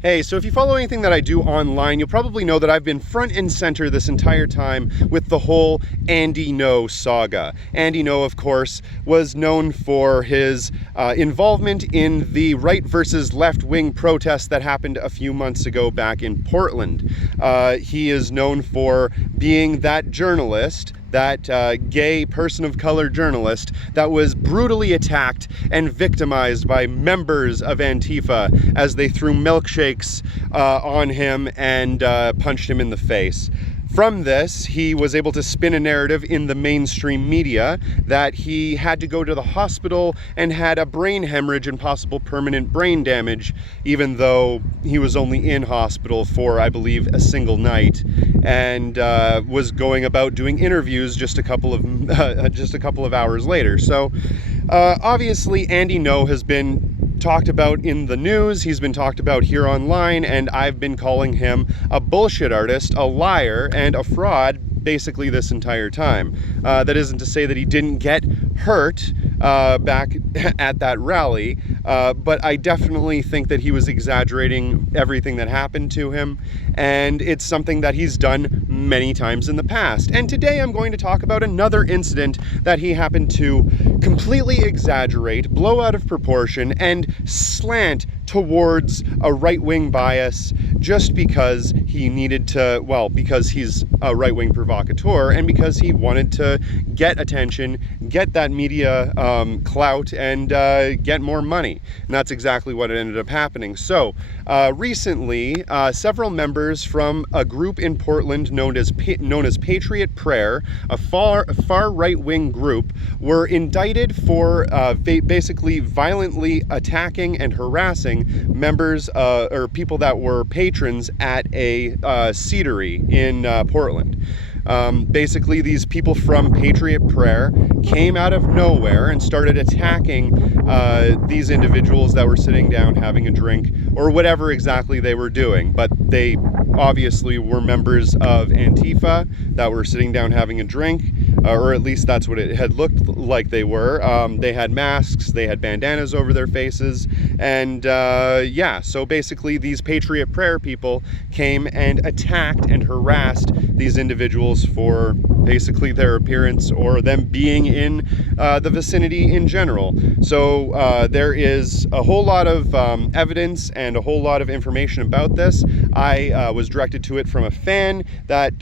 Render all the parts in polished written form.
Hey, so if you follow anything that I do online, you'll probably know that I've been front and center this entire time with the whole Andy Ngo saga. Andy Ngo, of course, was known for his involvement in the right versus left-wing protests that happened a few months ago back in Portland. He is known for being that journalist, that gay person of color journalist that was brutally attacked and victimized by members of Antifa as they threw milkshakes on him and punched him in the face. From this, he was able to spin a narrative in the mainstream media that he had to go to the hospital and had a brain hemorrhage and possible permanent brain damage, even though he was only in hospital for, I believe, a single night, and was going about doing interviews just a couple of hours later. So obviously, Andy Ngo has been talked about in the news, he's been talked about here online, and I've been calling him a bullshit artist, a liar, and a fraud basically this entire time. That isn't to say that he didn't get hurt back at that rally, but I definitely think that he was exaggerating everything that happened to him, and it's something that he's done many times in the past. And today I'm going to talk about another incident that he happened to completely exaggerate, blow out of proportion, and slant towards a right-wing bias just because he needed to, well, because he's a right-wing provocateur and because he wanted to get attention, get that media clout, and get more money. And that's exactly what ended up happening. So recently, several members from a group in Portland known as Patriot Prayer, a far right-wing group, were indicted for basically violently attacking and harassing members or people that were patrons at a seedery in Portland. Basically, these people from Patriot Prayer came out of nowhere and started attacking these individuals that were sitting down having a drink or whatever exactly they were doing. But they obviously were members of Antifa that were sitting down having a drink, or at least that's what it had looked like they were. They had masks, they had bandanas over their faces, and yeah, so basically these Patriot Prayer people came and attacked and harassed these individuals for basically their appearance or them being in the vicinity in general. So there is a whole lot of evidence and a whole lot of information about this. I was directed to it from a fan that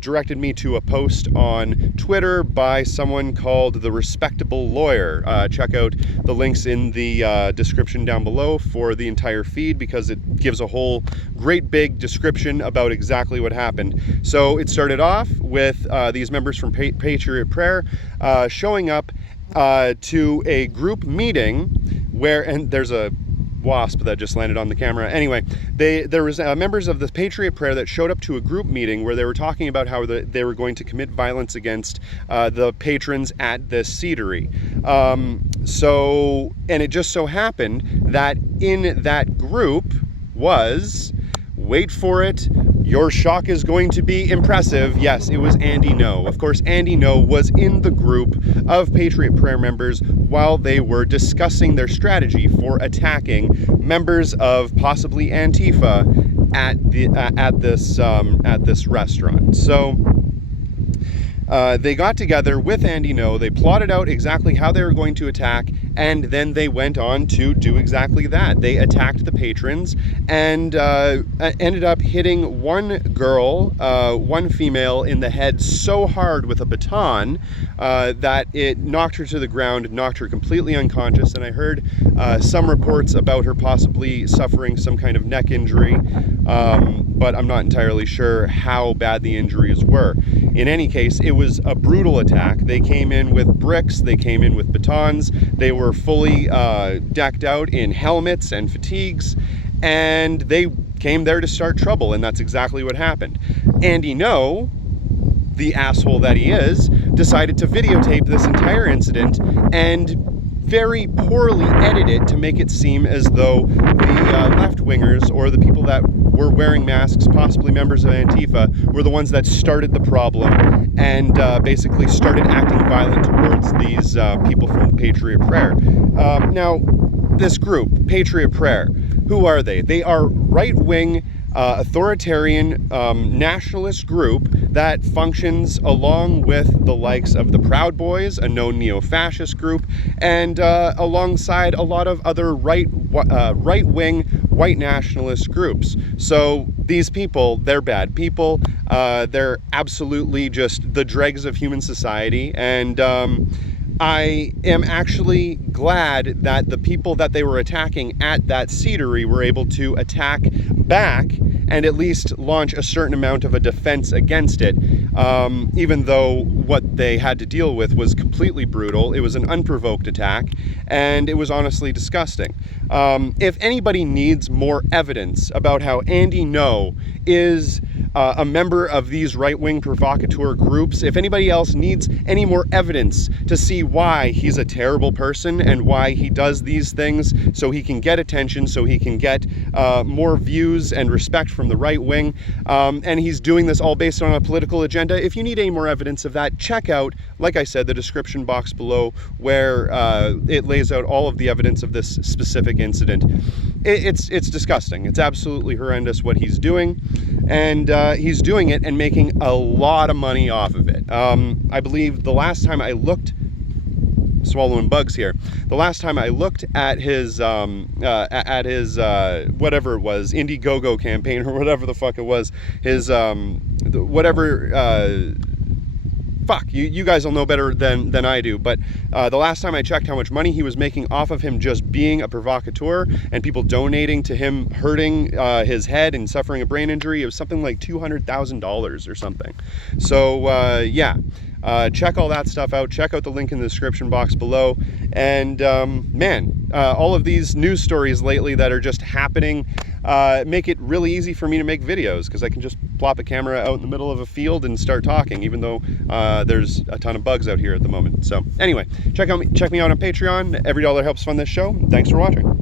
directed me to a post on Twitter by someone called The Respectable Lawyer. Check out the links in the description down below for the entire feed because it gives a whole great big description about exactly what happened. So it started off with these members from Patriot Prayer showing up to a group meeting where, and there's a wasp that just landed on the camera. Anyway, there was members of the Patriot Prayer that showed up to a group meeting where they were talking about how they were going to commit violence against the patrons at this seedery. And it just so happened that in that group was, wait for it, your shock is going to be impressive. Yes, it was Andy Ngo. Of course, Andy Ngo was in the group of Patriot Prayer members while they were discussing their strategy for attacking members of possibly Antifa at this restaurant. So they got together with Andy Ngo, they plotted out exactly how they were going to attack, and then they went on to do exactly that. They attacked the patrons and ended up hitting one girl, one female, in the head so hard with a baton that it knocked her to the ground, knocked her completely unconscious, and I heard some reports about her possibly suffering some kind of neck injury, but I'm not entirely sure how bad the injuries were. In any case, it was a brutal attack. They came in with bricks, they came in with batons, they were fully decked out in helmets and fatigues, and they came there to start trouble, and that's exactly what happened. Andy Ngo, the asshole that he is, decided to videotape this entire incident and very poorly edit it to make it seem as though the left-wingers or the people that were wearing masks, possibly members of Antifa, were the ones that started the problem and basically started acting violent towards these people from Patriot Prayer. Now, this group, Patriot Prayer, who are they? They are right-wing, authoritarian nationalist group that functions along with the likes of the Proud Boys, a known neo-fascist group, and alongside a lot of other right-wing white nationalist groups. So these people, they're bad people. They're absolutely just the dregs of human society, and I am actually glad that the people that they were attacking at that Seedery were able to attack back and at least launch a certain amount of a defense against it, even though what they had to deal with was completely brutal. It was an unprovoked attack, and it was honestly disgusting. If anybody needs more evidence about how Andy Ngo is a member of these right-wing provocateur groups, if anybody else needs any more evidence to see why he's a terrible person and why he does these things so he can get attention, so he can get more views and respect from the right wing, and he's doing this all based on a political agenda, if you need any more evidence of that, check out, like I said, the description box below, where it lays out all of the evidence of this specific incident. It's disgusting. It's absolutely horrendous what he's doing, and he's doing it and making a lot of money off of it. I believe the last time I looked, swallowing bugs here, the last time I looked at his whatever it was, Indiegogo campaign or whatever the fuck it was, his fuck, you guys will know better than I do, but the last time I checked how much money he was making off of him just being a provocateur and people donating to him hurting his head and suffering a brain injury, it was something like $200,000 or something. So yeah, check all that stuff out. Check out the link in the description box below. And man, all of these news stories lately that are just happening make it really easy for me to make videos, because I can just plop a camera out in the middle of a field and start talking, even though there's a ton of bugs out here at the moment. So anyway, check me out on Patreon. Every dollar helps fund this show. Thanks for watching.